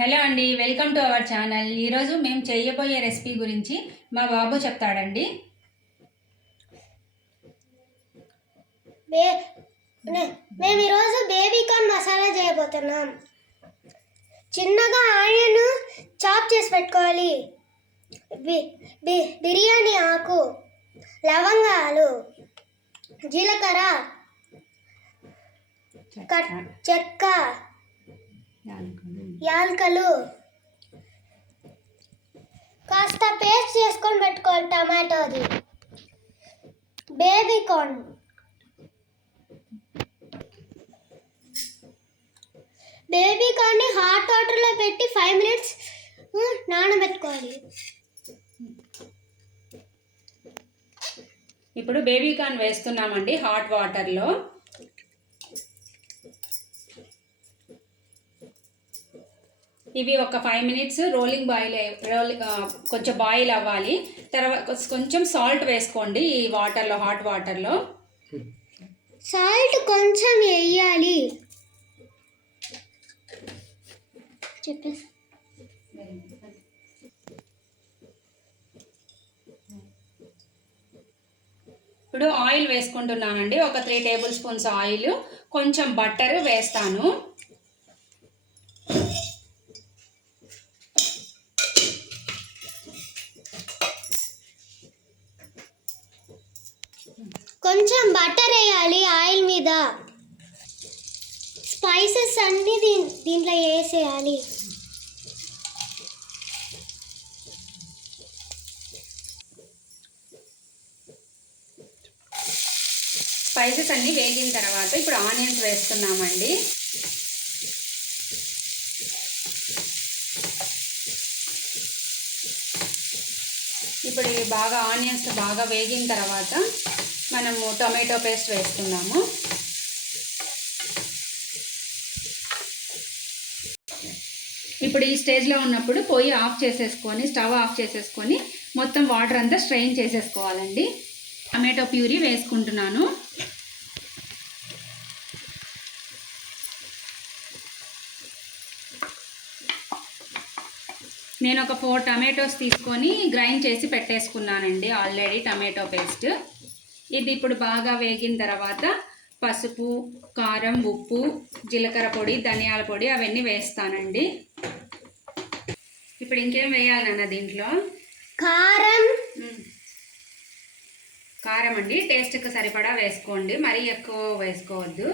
Hello అండి, welcome to our channel. ఈరోజు మేము చేయబోయే రెసిపీ గురించి మా బాబు చెప్తాడండి. మేము ఈరోజు బేబీకార్న్ మసాలా చేయబోతున్నాం. చిన్నగా ఆనియన్ చాప్ చేసి పెట్టుకోవాలి. బిర్యానీ ఆకు, లవంగాలు, జీలకర్ర, చెక్క, యాలకులు కాస్త పేస్ట్ చేసుకొని పెట్టుకోవాలి. టమాటోది, బేబీకార్న్, బేబీకార్న్ని హాట్ వాటర్లో పెట్టి 5 minutes నానబెట్టుకోవాలి. ఇప్పుడు బేబీకార్న్ వేస్తున్నామండి హాట్ వాటర్లో. ఇవి ఒక 5 minutes కొంచెం బాయిల్ అవ్వాలి. తర్వాత కొంచెం సాల్ట్ వేసుకోండి ఈ వాటర్లో, హాట్ వాటర్లో సాల్ట్ కొంచెం వేయాలి. ఇప్పుడు ఆయిల్ వేసుకుంటున్నానండి. ఒక 3 tablespoons ఆయిల్, కొంచెం బట్టర్ వేస్తాను. కొంచెం బటర్ వేయాలి ఆయిల్ మీద. స్పైసెస్ అన్నీ దీంట్లో వేసేయాలి. స్పైసెస్ అన్నీ వేగిన తర్వాత ఇప్పుడు ఆనియన్స్ వేస్తున్నామండి. ఇప్పుడు బాగా ఆనియన్స్ బాగా వేగిన తర్వాత మనము టొమాటో పేస్ట్ వేసుకుందాము. ఇప్పుడు ఈ స్టేజ్లో ఉన్నప్పుడు పొయ్యి ఆఫ్ చేసేసుకొని, స్టవ్ ఆఫ్ చేసేసుకొని మొత్తం వాటర్ అంతా స్ట్రెయిన్ చేసేసుకోవాలండి. టమాటో ప్యూరీ వేసుకుంటున్నాను. నేను ఒక 4 tomatoes తీసుకొని గ్రైండ్ చేసి పెట్టేసుకున్నానండి ఆల్రెడీ టమాటో పేస్ట్. ఇది ఇప్పుడు బాగా వేగిన తర్వాత పసుపు, కారం, ఉప్పు, జీలకర్ర పొడి, ధనియాల పొడి అవన్నీ వేస్తానండి. ఇప్పుడు ఇంకేం వేయాలి నాన్న దీంట్లో? కారం అండి, టేస్ట్కి సరిపడా వేసుకోండి, మరీ ఎక్కువ వేసుకోవద్దు.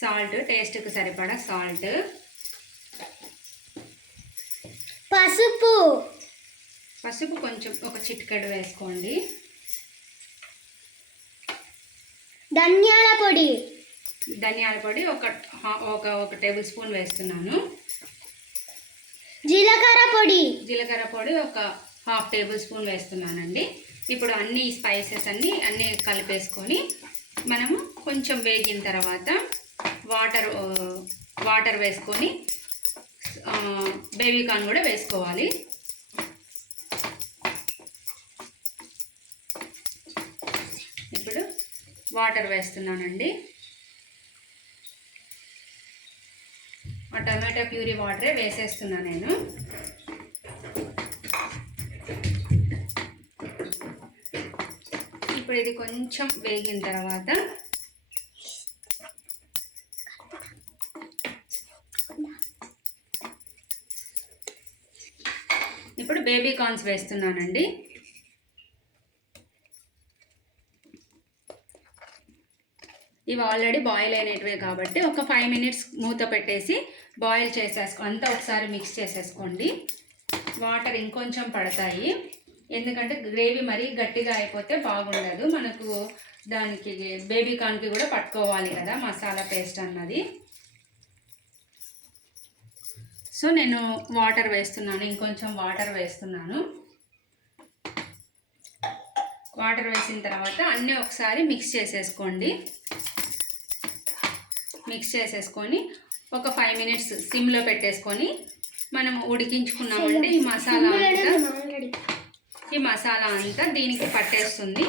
సాల్ట్ టేస్ట్కి సరిపడా సాల్ట్. పసుపు కొంచెం ఒక చిటికెడు వేసుకోండి. ధనియాల పొడి ఒక టేబుల్ స్పూన్ వేస్తున్నాను. జీలకర్ర పొడి ఒక 1/2 టేబుల్ స్పూన్ వేస్తున్నానండి. ఇప్పుడు అన్ని స్పైసెస్ అన్నీ కలిపేసుకొని మనము కొంచెం వేగిన తర్వాత వాటర్ వేసుకొని బేబీకార్న్ కూడా వేసుకోవాలి. ఇప్పుడు వాటర్ వేస్తున్నానండి. ఆ టమాటో ప్యూరీ వాటరే వేసేస్తున్నా నేను. ఇప్పుడు ఇది కొంచెం వేగిన తర్వాత ఇప్పుడు బేబీకార్న్స్ వేస్తున్నానండి. ఇవి ఆల్రెడీ బాయిల్ అయినటివే కాబట్టి ఒక 5 minutes మూత పెట్టేసి బాయిల్ అంతా ఒకసారి మిక్స్ చేసేసుకోండి. వాటర్ ఇంకొంచెం పడతాయి, ఎందుకంటే గ్రేవీ మరీ గట్టిగా అయిపోతే బాగుండదు. మనకు దానికి బేబీకార్న్కి కూడా పట్టుకోవాలి కదా మసాలా పేస్ట్ అన్నది. సో నేను వాటర్ వేస్తున్నాను, ఇంకొంచెం వాటర్ వేస్తున్నాను. వాటర్ వేసిన తర్వాత అన్నీ ఒకసారి మిక్స్ చేసేసుకోండి. మిక్స్ చేసేసుకొని ఒక 5 minutes సిమ్లో పెట్టేసుకొని మనం ఉడికించుకున్నామంటే ఈ మసాలా అంతా దీనికి పట్టేస్తుంది.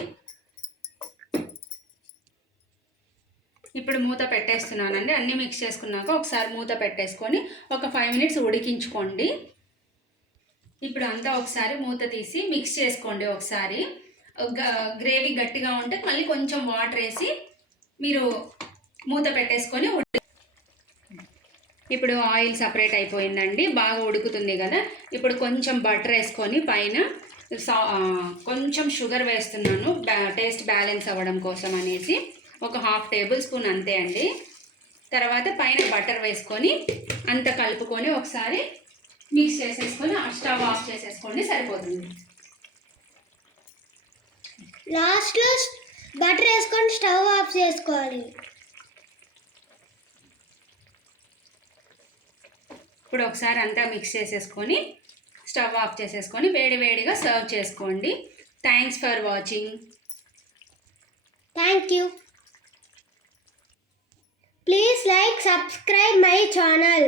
ఇప్పుడు మూత పెట్టేస్తున్నానండి. అన్నీ మిక్స్ చేసుకున్నాక ఒకసారి మూత పెట్టేసుకొని ఒక 5 మినిట్స్ ఉడికించుకోండి. ఇప్పుడు అంతా ఒకసారి మూత తీసి మిక్స్ చేసుకోండి. ఒకసారి గ్రేవీ గట్టిగా ఉంటే మళ్ళీ కొంచెం వాటర్ వేసి మీరు మూత పెట్టేసుకొని ఇప్పుడు ఆయిల్ సపరేట్ అయిపోయిందండి. బాగా ఉడుకుతుంది కదా. ఇప్పుడు కొంచెం బటర్ వేసుకొని పైన కొంచెం షుగర్ వేస్తున్నాను టేస్ట్ బ్యాలెన్స్ అవ్వడం కోసం అనేసి. ఒక 1/2 టేబుల్ స్పూన్ అంతే అండి. తర్వాత పైన బటర్ వేసుకొని అంత కలుపుకొని ఒకసారి మిక్స్ చేసేసుకొని స్టవ్ ఆఫ్ చేసేసుకోండి, సరిపోతుంది. లాస్ట్లో బటర్ వేసుకొని స్టవ్ ఆఫ్ చేసుకోవాలి. ఇప్పుడు ఒకసారి అంతా మిక్స్ చేసేసుకొని స్టవ్ ఆఫ్ చేసేసుకొని వేడివేడిగా సర్వ్ చేసుకోండి. Thanks for watching. Thank you. Please like, subscribe my channel.